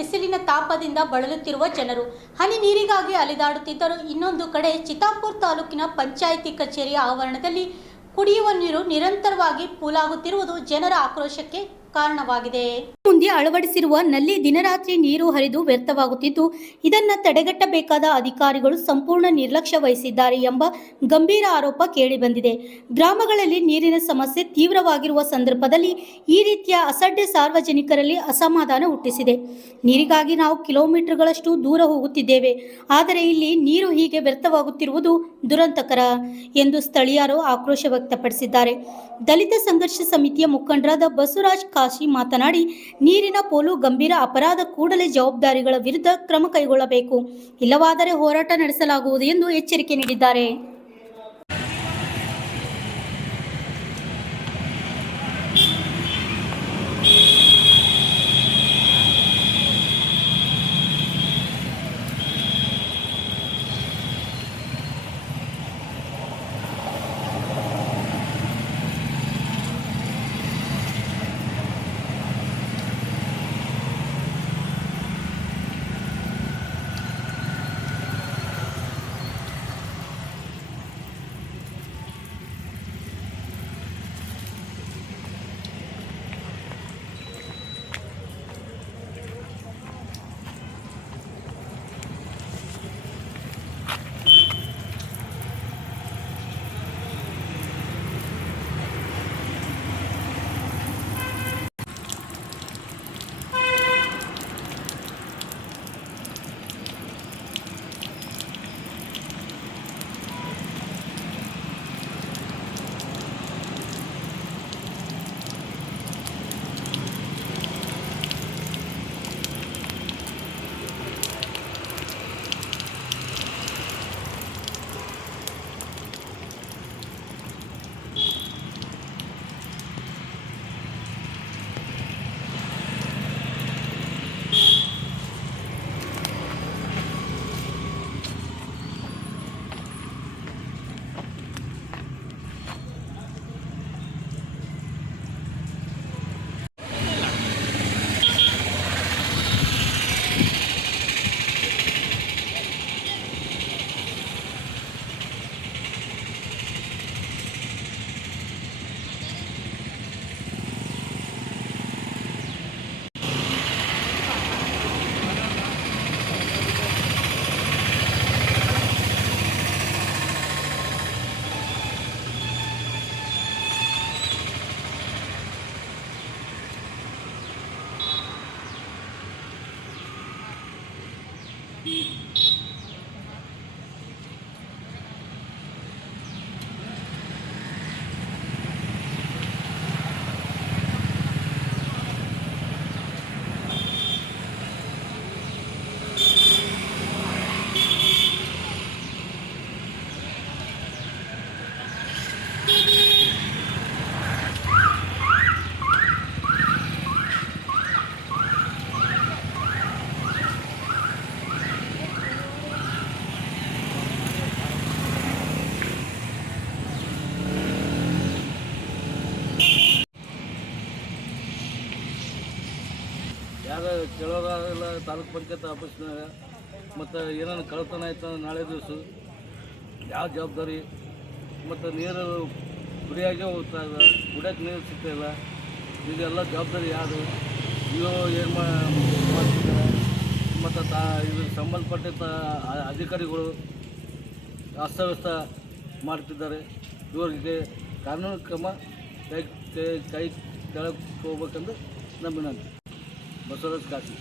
ಬಿಸಿಲಿನ ತಾಪದಿಂದ ಬಳಲುತ್ತಿರುವ ಜನರು ಹನಿ ನೀರಿಗಾಗಿ ಅಲೆದಾಡುತ್ತಿದ್ದರು. ಇನ್ನೊಂದು ಕಡೆ ಚಿತ್ತಾಪುರ ತಾಲೂಕಿನ ಪಂಚಾಯಿತಿ ಕಚೇರಿಯ ಆವರಣದಲ್ಲಿ ಕುಡಿಯುವ ನೀರು ನಿರಂತರವಾಗಿ ಪೋಲಾಗುತ್ತಿರುವುದು ಜನರ ಆಕ್ರೋಶಕ್ಕೆ ಕಾರಣವಾಗಿದೆ. ಮುಂದೆ ಅಳವಡಿಸಿರುವ ನಲ್ಲಿ ದಿನರಾತ್ರಿ ನೀರು ಹರಿದು ವ್ಯರ್ಥವಾಗುತ್ತಿದ್ದು, ಇದನ್ನು ತಡೆಗಟ್ಟಬೇಕಾದ ಅಧಿಕಾರಿಗಳು ಸಂಪೂರ್ಣ ನಿರ್ಲಕ್ಷ್ಯ ವಹಿಸಿದ್ದಾರೆ ಎಂಬ ಗಂಭೀರ ಆರೋಪ ಕೇಳಿಬಂದಿದೆ. ಗ್ರಾಮಗಳಲ್ಲಿ ನೀರಿನ ಸಮಸ್ಯೆ ತೀವ್ರವಾಗಿರುವ ಸಂದರ್ಭದಲ್ಲಿ ಈ ರೀತಿಯ ಅಸಡ್ಡೆ ಸಾರ್ವಜನಿಕರಲ್ಲಿ ಅಸಮಾಧಾನ ಹುಟ್ಟಿಸಿದೆ. ನೀರಿಗಾಗಿ ನಾವು ಕಿಲೋಮೀಟರ್ಗಳಷ್ಟು ದೂರ ಹೋಗುತ್ತಿದ್ದೇವೆ, ಆದರೆ ಇಲ್ಲಿ ನೀರು ಹೀಗೆ ವ್ಯರ್ಥವಾಗುತ್ತಿರುವುದು ದುರಂತಕರ ಎಂದು ಸ್ಥಳೀಯರು ಆಕ್ರೋಶ ವ್ಯಕ್ತಪಡಿಸಿದ್ದಾರೆ. ದಲಿತ ಸಂಘರ್ಷ ಸಮಿತಿಯ ಮುಖಂಡರಾದ ಬಸವರಾಜ್ ಕಾಶಿ ಮಾತನಾಡಿ, ನೀರಿನ ಪೋಲು ಗಂಭೀರ ಅಪರಾಧ, ಕೂಡಲೇ ಜವಾಬ್ದಾರಿಗಳ ವಿರುದ್ಧ ಕ್ರಮ ಕೈಗೊಳ್ಳಬೇಕು, ಇಲ್ಲವಾದರೆ ಹೋರಾಟ ನಡೆಸಲಾಗುವುದು ಎಂದು ಎಚ್ಚರಿಕೆ ನೀಡಿದ್ದಾರೆ. ಯಾರು ಕೇಳೋರಾಗಲ್ಲ ತಾಲೂಕು ಪಂಚಾಯತ್ ಆಫೀಸ್ನಾಗ ಮತ್ತು ಏನೇನು ಕಳ್ತನ ಆಯ್ತು ನಾಳೆ ದಿವಸ ಯಾವ ಜವಾಬ್ದಾರಿ ಮತ್ತು ನೀರು ಕುಡಿಯಾಗೆ ಹೋಗ್ತಾ ಇದೆ, ಕುಡಿಯೋಕ್ಕೆ ನೀರು ಸಿಗ್ತಾಯಿಲ್ಲ, ಇದೆಲ್ಲ ಜವಾಬ್ದಾರಿ ಯಾರು? ಇವು ಏನು ಮಾಡ್ತಿದ್ದಾರೆ ಮತ್ತು ಇದ್ರ ಸಂಬಂಧಪಟ್ಟ ಅಧಿಕಾರಿಗಳು ಅಸ್ತವ್ಯಸ್ತ ಮಾಡ್ತಿದ್ದಾರೆ. ಇವರಿಗೆ ಕಾನೂನು ಕ್ರಮ ಕೈ ಕೆಳಕ್ಕೆ ಹೋಗ್ಬೇಕಂದು ನಮ್ಮ ವಿನಂತಿ. ಬಸವರಾಜ್ ಕಾಶಿ.